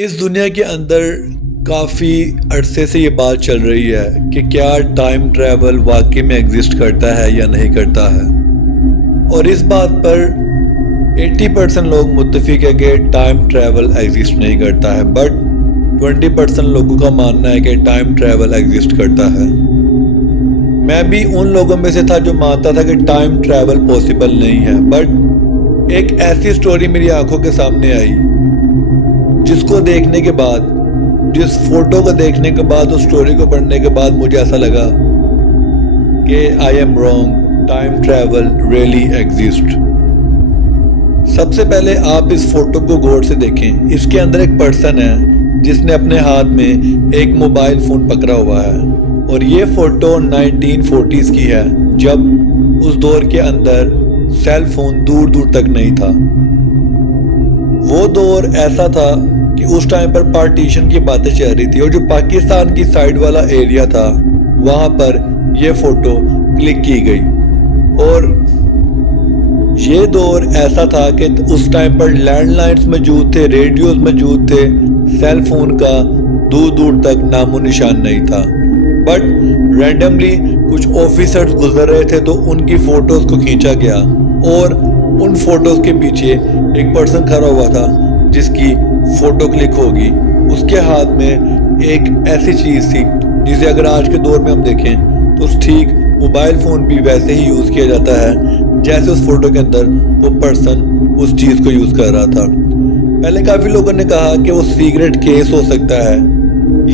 اس دنیا کے اندر کافی عرصے سے یہ بات چل رہی ہے کہ کیا ٹائم ٹریول واقعی میں ایگزسٹ کرتا ہے یا نہیں کرتا ہے، اور اس بات پر 80% لوگ متفق ہے کہ ٹائم ٹریول ایگزسٹ نہیں کرتا ہے، بٹ 20% لوگوں کا ماننا ہے کہ ٹائم ٹریول ایگزسٹ کرتا ہے۔ میں بھی ان لوگوں میں سے تھا جو مانتا تھا کہ ٹائم ٹریول پاسبل نہیں ہے، بٹ ایک ایسی سٹوری میری آنکھوں کے سامنے آئی جس کو دیکھنے کے بعد، جس فوٹو کو دیکھنے کے بعد، اس سٹوری کو پڑھنے کے بعد مجھے ایسا لگا کہ I am wrong, time travel really exist. سب سے پہلے آپ اس فوٹو کو غور سے دیکھیں۔ اس کے اندر ایک پرسن ہے جس نے اپنے ہاتھ میں ایک موبائل فون پکڑا ہوا ہے، اور یہ فوٹو 1940s کی ہے، جب اس دور کے اندر سیل فون دور دور تک نہیں تھا۔ وہ دور ایسا تھا کہ اس ٹائم پر پارٹیشن کی باتیں چل رہی تھی، اور جو پاکستان کی سائیڈ والا ایریا تھا وہاں پر یہ فوٹو کلک کی گئی۔ اور یہ دور ایسا تھا کہ اس ٹائم پر لینڈ لائنز موجود تھے، ریڈیوز موجود تھے، سیل فون کا دور دور تک نام و نشان نہیں تھا۔ بٹ رینڈملی کچھ آفیسرز گزر رہے تھے تو ان کی فوٹوز کو کھینچا گیا، اور ان فوٹوز کے پیچھے ایک پرسن کھڑا ہوا تھا جس کی فوٹو کلک ہوگی۔ اس کے ہاتھ میں ایک ایسی چیز تھی جسے اگر آج کے دور میں ہم دیکھیں تو ٹھیک موبائل فون بھی ویسے ہی یوز کیا جاتا ہے جیسے اس فوٹو کے اندر وہ پرسن اس چیز کو یوز کر رہا تھا۔ پہلے کافی لوگوں نے کہا کہ وہ سیکرٹ کیس ہو سکتا ہے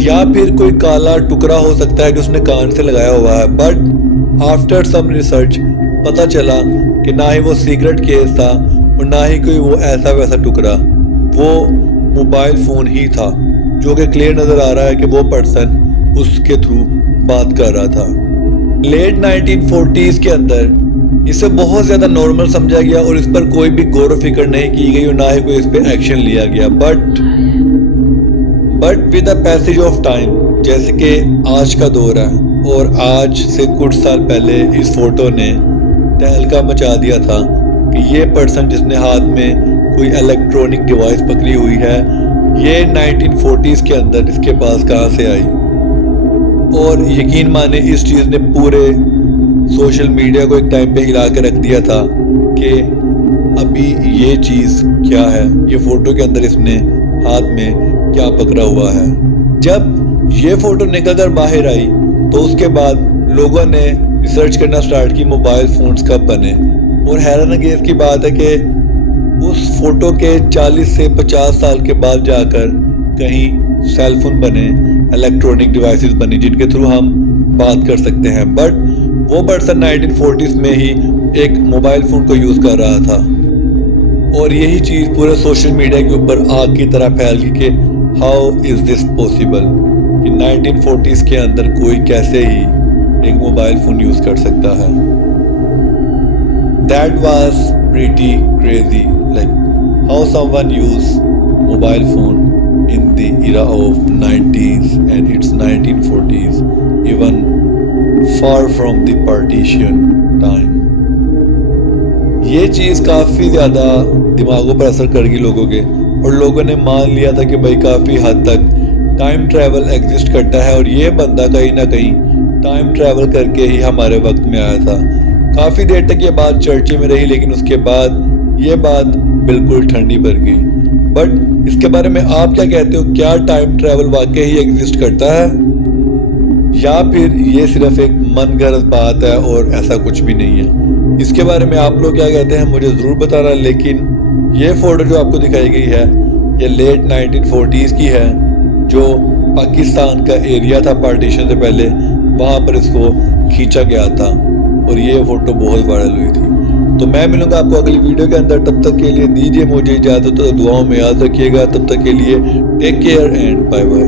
یا پھر کوئی کالا ٹکڑا ہو سکتا ہے جو اس نے کان سے لگایا ہوا ہے، بٹ آفٹر سم ریسرچ پتہ چلا کہ نہ ہی وہ سیکرٹ کیس تھا اور نہ ہی کوئی وہ ایسا ویسا ٹکڑا، وہ موبائل فون ہی تھا، جو کہ کلیئر نظر آ رہا ہے کہ وہ پرسن اس کے تھرو بات کر رہا تھا۔ لیٹ 1940s کے اندر اسے بہت زیادہ نارمل سمجھا گیا اور اس پر کوئی بھی غور و فکر نہیں کی گئی اور نہ ہی کوئی اس پہ ایکشن لیا گیا۔ But with the passage of time, جیسے کہ آج کا دور ہے اور آج سے کچھ سال پہلے اس فوٹو نے تہلکہ مچا دیا تھا کہ یہ پرسن جس نے ہاتھ میں کوئی الیکٹرونک ڈیوائس پکڑی ہوئی ہے، یہ 1940s کے اندر اس کے پاس کہاں سے آئی۔ اور یقین مانے اس چیز نے پورے سوشل میڈیا کو ایک ٹائم پہ ہلا کے رکھ دیا تھا کہ ابھی یہ چیز کیا ہے، یہ فوٹو کے اندر اس نے ہاتھ میں کیا پکڑا ہوا ہے۔ جب یہ فوٹو نکل کر باہر آئی تو اس کے بعد لوگوں نے ریسرچ کرنا سٹارٹ کی موبائل فونز کب بنے، اور حیران انگیز کی بات ہے کہ اس فوٹو کے 40 سے 50 سال کے بعد جا کر کہیں سیل فون بنے، الیکٹرونک ڈیوائسز بنی جن کے تھرو ہم بات کر سکتے ہیں۔ بٹ وہ پرسن 1940s میں ہی ایک موبائل فون کو یوز کر رہا تھا، اور یہی چیز پورے سوشل میڈیا کے اوپر آگ کی طرح پھیل گئی کہ ہاؤ از دس پاسبل، کہ 1940s کے اندر کوئی کیسے ہی ایک موبائل فون یوز کر سکتا ہے۔ That was pretty crazy, like how someone use mobile phone in the era of 90s and it's 1940s, even far from the partition time. یہ چیز کافی زیادہ دماغوں پر اثر کر گئی لوگوں کے، اور لوگوں نے مان لیا تھا کہ بھائی کافی حد تک ٹائم ٹریول ایگزسٹ کرتا ہے، اور یہ بندہ کہیں نہ کہیں ٹائم ٹریول کر کے ہی ہمارے وقت میں آیا تھا۔ کافی دیر تک یہ بات چرچے میں رہی، لیکن اس کے بعد یہ بات بالکل ٹھنڈی پڑ گئی۔ بٹ اس کے بارے میں آپ کیا کہتے ہو؟ کیا ٹائم ٹریول واقعی ہی ایگزسٹ کرتا ہے یا پھر یہ صرف ایک من گھڑت بات ہے اور ایسا کچھ بھی نہیں ہے؟ اس کے بارے میں آپ لوگ کیا کہتے ہیں مجھے ضرور بتانا۔ لیکن یہ فوٹو جو آپ کو دکھائی گئی ہے یہ لیٹ 1940s کی ہے، جو پاکستان کا ایریا تھا پارٹیشن سے پہلے، وہاں پر اس کو کھینچا گیا تھا، اور یہ فوٹو بہت وائرل ہوئی تھی۔ تو میں ملوں گا آپ کو اگلی ویڈیو کے اندر، تب تک کے لیے دیجیے مجھے اجازت، دعاؤں میں یاد رکھیے گا۔ تب تک کے لیے take care and bye bye.